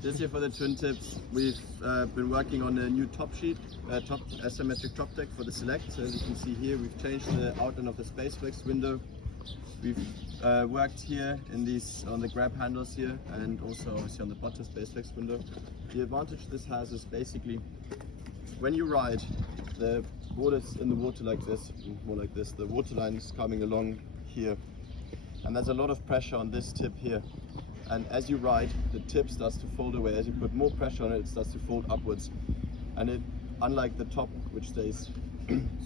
This year for the Twintips, we've been working on a new top sheet, asymmetric top deck for the Select. So as you can see here, we've changed the outline of the SpaceFlex window. We've worked here on the grab handles here, and also obviously on the bottom SpaceFlex window. The advantage this has is basically when you ride, the board is in the water like this, more like this. The water line is coming along here, and there's a lot of pressure on this tip here. And as you ride, the tip starts to fold away. As you put more pressure on it, it starts to fold upwards. And it, unlike the top, which stays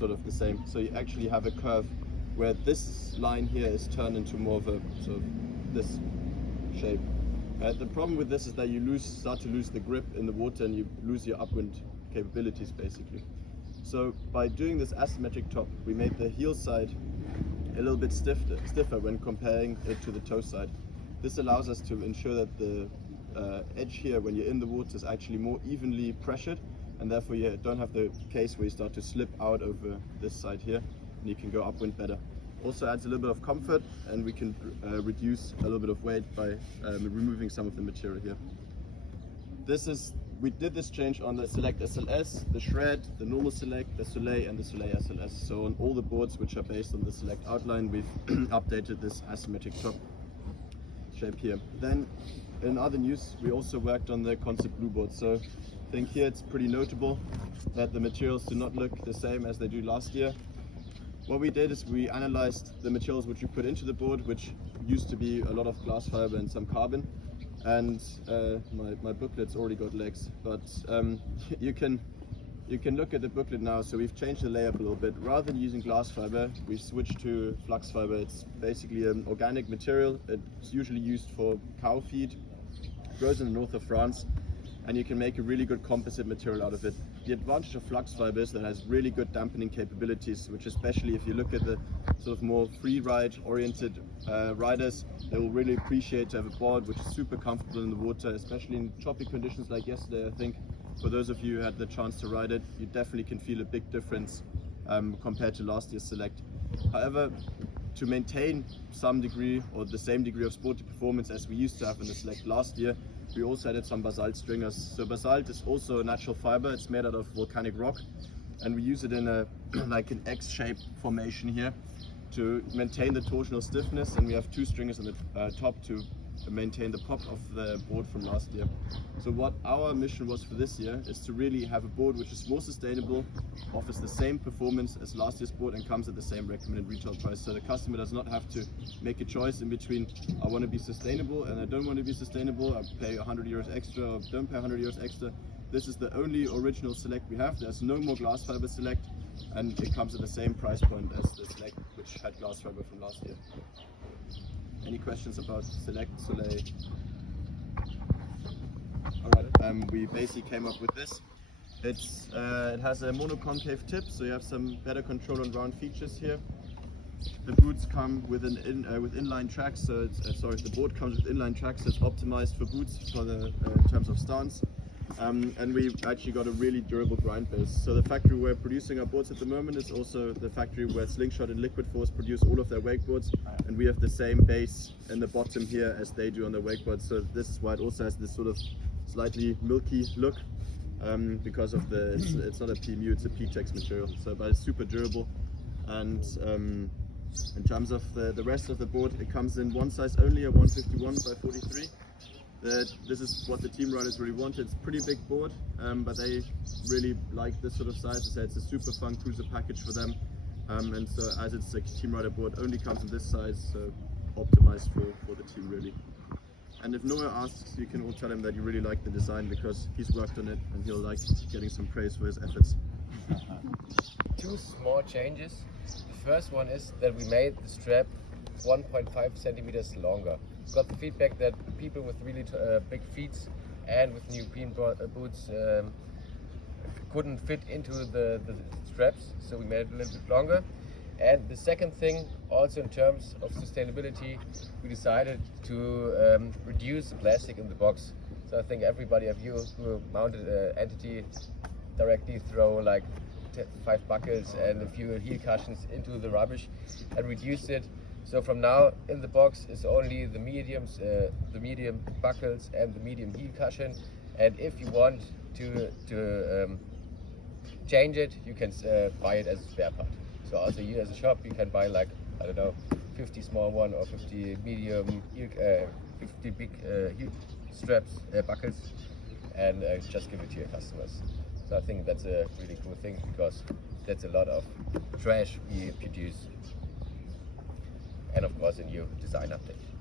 sort of the same, so you actually have a curve where this line here is turned into more of a sort of this shape. The problem with this is that you start to lose the grip in the water, and you lose your upwind capabilities basically. So by doing this asymmetric top, we made the heel side a little bit stiffer when comparing it to the toe side. This allows us to ensure that the edge here, when you're in the water, is actually more evenly pressured, and therefore you don't have the case where you start to slip out over this side here, and you can go upwind better. Also adds a little bit of comfort, and we can reduce a little bit of weight by removing some of the material here. We did this change on the Select SLS, the Shred, the normal Select, the Soleil, and the Soleil SLS. So on all the boards which are based on the Select outline, we've updated this asymmetric top shape here. Then in other news, we also worked on the Concept Blue board. So I think here it's pretty notable that the materials do not look the same as they do last year. What we did is we analyzed the materials which we put into the board, which used to be a lot of glass fiber and some carbon. And my booklet's already got legs, but you can look at the booklet now. So we've changed the layup a little bit. Rather than using glass fiber, we switched to flux fiber. It's basically an organic material. It's usually used for cow feed. It grows in the north of France, and you can make a really good composite material out of it. The advantage of flux fiber is that it has really good dampening capabilities, which especially if you look at the sort of more free ride oriented riders, they will really appreciate to have a board which is super comfortable in the water, especially in choppy conditions like yesterday. I think for those of you who had the chance to ride it, you definitely can feel a big difference compared to last year's Select. However, to maintain some degree or the same degree of sporty performance as we used to have in the Select last year, we also added some basalt stringers. So basalt is also a natural fiber. It's made out of volcanic rock, and we use it in a like an X-shaped formation here to maintain the torsional stiffness, and we have two stringers on the top to maintain the pop of the board from last year. So what our mission was for this year is to really have a board which is more sustainable, offers the same performance as last year's board, and comes at the same recommended retail price. So the customer does not have to make a choice in between, I want to be sustainable and I don't want to be sustainable, I pay 100 euros extra or don't pay 100 euros extra. This is the only original Select we have. There's no more glass fiber Select, and it comes at the same price point as the Select, which had glass fiber from last year. Any questions about Select, Soleil? Alright, we basically came up with this. It has a monoconcave tip, so you have some better control on round features here. The boots come with inline tracks, so the board comes with inline tracks, so it's optimized for boots for the in terms of stance. And we've actually got a really durable grind base. So the factory where we're producing our boards at the moment is also the factory where Slingshot and Liquid Force produce all of their wakeboards, and we have the same base in the bottom here as they do on their wakeboards. So this is why it also has this sort of slightly milky look, because of it's not a PMU, it's a PTEX material. So, but it's super durable. And in terms of the rest of the board, it comes in one size only, a 151 by 43. This is what the team riders really wanted. It's a pretty big board, but they really like this sort of size. I said it's a super fun cruiser package for them, and so as it's a team rider board, only comes in this size, so optimized for the team really. And if Noah asks, you can all tell him that you really like the design, because he's worked on it and he'll like getting some praise for his efforts. Two small changes. The first one is that we made the strap 1.5 centimeters longer. Got the feedback that people with really big feet and with European boots couldn't fit into the straps, so we made it a little bit longer. And the second thing, also in terms of sustainability, we decided to reduce the plastic in the box. So I think everybody of you who mounted an entity directly throw like 5 buckets and a few heel cushions into the rubbish and reduced it. So from now in the box is only the mediums, the medium buckles and the medium heel cushion. And if you want to change it, you can buy it as a spare part. So also you as a shop, you can buy like, I don't know, 50 small one or 50 medium, 50 big heel straps, buckles, and just give it to your customers. So I think that's a really cool thing, because that's a lot of trash we produce. And of course a new design update.